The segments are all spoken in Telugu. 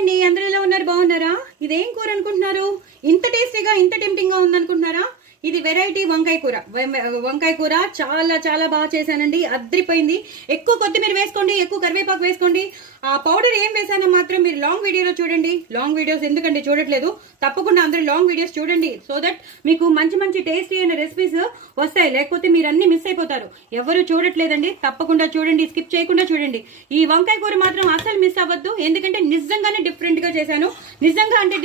అండి, అందరూ ఎలా ఉన్నారు? బాగున్నారా? ఇదేం కూర అనుకుంటున్నారు? ఇంత టేస్టీగా ఇంత టెంప్టింగ్ గా ఉందనుకుంటున్నారా? ఇది వెరైటీ వంకాయ కూర. వంకాయ కూర చాలా చాలా బాగా చేశానండి, అద్రిపోయింది. ఎక్కువ కొత్తిమీర వేసుకోండి, ఎక్కువ కరివేపాకు వేసుకోండి. ఆ పౌడర్ ఏం వేసానో మాత్రం మీరు లాంగ్ వీడియోలో చూడండి. లాంగ్ వీడియోస్ ఎందుకండి చూడట్లేదు? తప్పకుండా అందరూ లాంగ్ వీడియోస్ చూడండి, సో దట్ మీకు మంచి మంచి టేస్టీ అయిన రెసిపీస్ వస్తాయి. లేకపోతే మీరు అన్ని మిస్ అయిపోతారు. ఎవరు చూడట్లేదండి, తప్పకుండా చూడండి, స్కిప్ చేయకుండా చూడండి. ఈ వంకాయ కూర మాత్రం అసలు మిస్ అవ్వద్దు, ఎందుకంటే నిజంగానే డిఫరెంట్ గా చేశాను. నిజంగా అంటే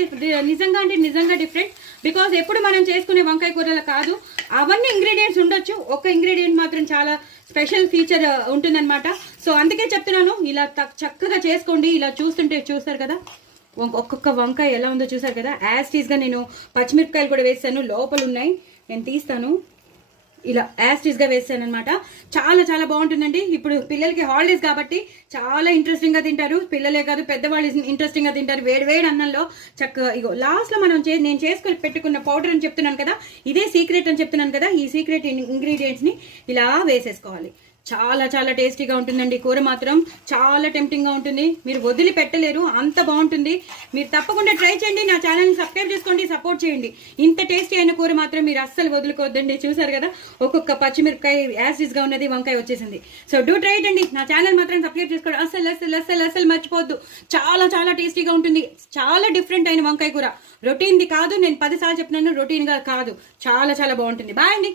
డిఫరెంట్. బికాస్ ఎప్పుడు మనం చేసుకునే వంకాయ కూరలు కాదు, అవన్నీ ఇంగ్రీడియంట్స్ ఉండొచ్చు, ఒక ఇంగ్రీడియంట్ మాత్రం చాలా స్పెషల్ ఫీచర్ ఉంటుందన్నమాట. సో అందుకే చెప్తున్నాను, ఇలా చక్కగా చేసుకోండి. ఇలా చూస్తారు కదా, ఒక్కొక్క వంకాయ ఎలా ఉందో చూసారు కదా. యాజ్ టీజ్ గా నేను పచ్చిమిరపకాయలు కూడా వేసాను, లోపల ఉన్నాయి, నేను తీస్తాను. ఇలా యాజ్ టీజ్ గా వేసాను అనమాట. చాలా చాలా బాగుంటుందండి. ఇప్పుడు పిల్లలకి హాలిడేస్ కాబట్టి చాలా ఇంట్రెస్టింగ్ గా తింటారు. పిల్లలే కాదు, పెద్దవాళ్ళు ఇంట్రెస్టింగ్ గా తింటారు. వేడి అన్నంలో చక్కగా ఇగో లాస్ట్ లో నేను చేసుకొని పెట్టుకున్న పౌడర్ అని చెప్తున్నాను కదా, ఇదే సీక్రెట్ అని చెప్తున్నాను కదా. ఈ సీక్రెట్ ఇంగ్రీడియంట్స్ ని ఇలా వేసేసుకోవాలి. చాలా చాలా టేస్టీగా ఉంటుందండి. కూర మాత్రం చాలా టెంప్టింగ్ గా ఉంటుంది, మీరు వదిలిపెట్టలేరు, అంత బాగుంటుంది. మీరు తప్పకుండా ట్రై చేయండి. నా ఛానల్ని సబ్స్క్రైబ్ చేసుకోండి, సపోర్ట్ చేయండి. ఇంత టేస్టీ అయిన కూర మాత్రం మీరు అస్సలు వదులుకోవద్దండి. చూసారు కదా, ఒక్కొక్క పచ్చిమిరపకాయ యాసిడ్స్ గా ఉన్నది, వంకాయ వచ్చేసింది. సో డూ ట్రై అండి. నా ఛానల్ మాత్రం సబ్స్క్రైబ్ చేసుకోండి, అస్సలు మర్చిపోవద్దు. చాలా చాలా టేస్టీగా ఉంటుంది. చాలా డిఫరెంట్ అయిన వంకాయ కూర, రొటీన్ది కాదు. నేను 10 సార్లు చెప్తున్నాను, రొటీన్ గా కాదు. చాలా చాలా బాగుంటుంది. బాయ్ అండి.